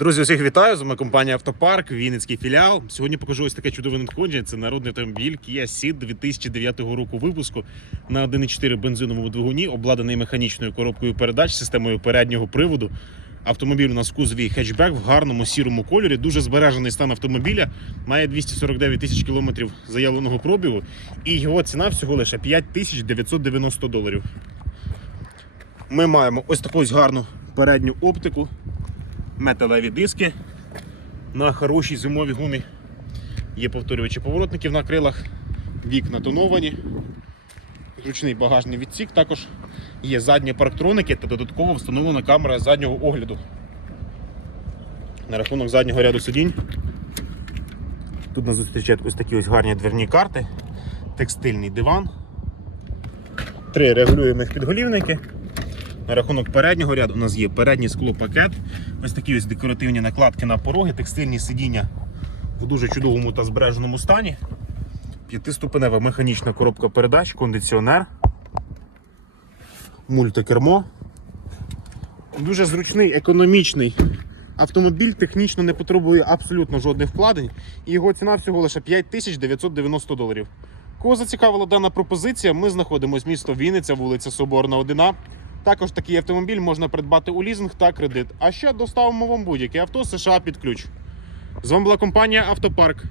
Друзі, усіх вітаю! З вами компанія Автопарк, Вінницький філіал. Сьогодні покажу ось таке чудове надходження. Це народний автомобіль Kia Ceed 2009 року випуску на 1,4 бензиновому двигуні, обладнаний механічною коробкою передач, системою переднього приводу. Автомобіль у нас кузові хетчбек в гарному сірому кольорі. Дуже збережений стан автомобіля. Має 249 тисяч кілометрів заявленого пробігу. І його ціна всього лише 5990 доларів. Ми маємо ось таку ось гарну передню оптику металеві диски на хороші зимові гуми. Є повторювачі поворотників на крилах, вікна тоновані, зручний багажний відсік. Також є задні парктроники та додатково встановлена камера заднього огляду. На рахунок заднього ряду сидінь. Тут нас зустрічають ось такі ось гарні дверні карти, текстильний диван, три регулюємих підголівники. На рахунок переднього ряду у нас є передній склопакет, ось такі ось декоративні накладки на пороги, текстильні сидіння в дуже чудовому та збереженому стані. П'ятиступенева механічна коробка передач, кондиціонер, мультикермо. Дуже зручний, економічний автомобіль, технічно не потребує абсолютно жодних вкладень. І його ціна всього лише 5990 доларів. Кого зацікавила дана пропозиція, ми знаходимося місто Вінниця, вулиця Соборна, 1А. Також такий автомобіль можна придбати у лізинг та кредит. А ще доставимо вам будь-яке авто США під ключ. З вами була компанія Автопарк.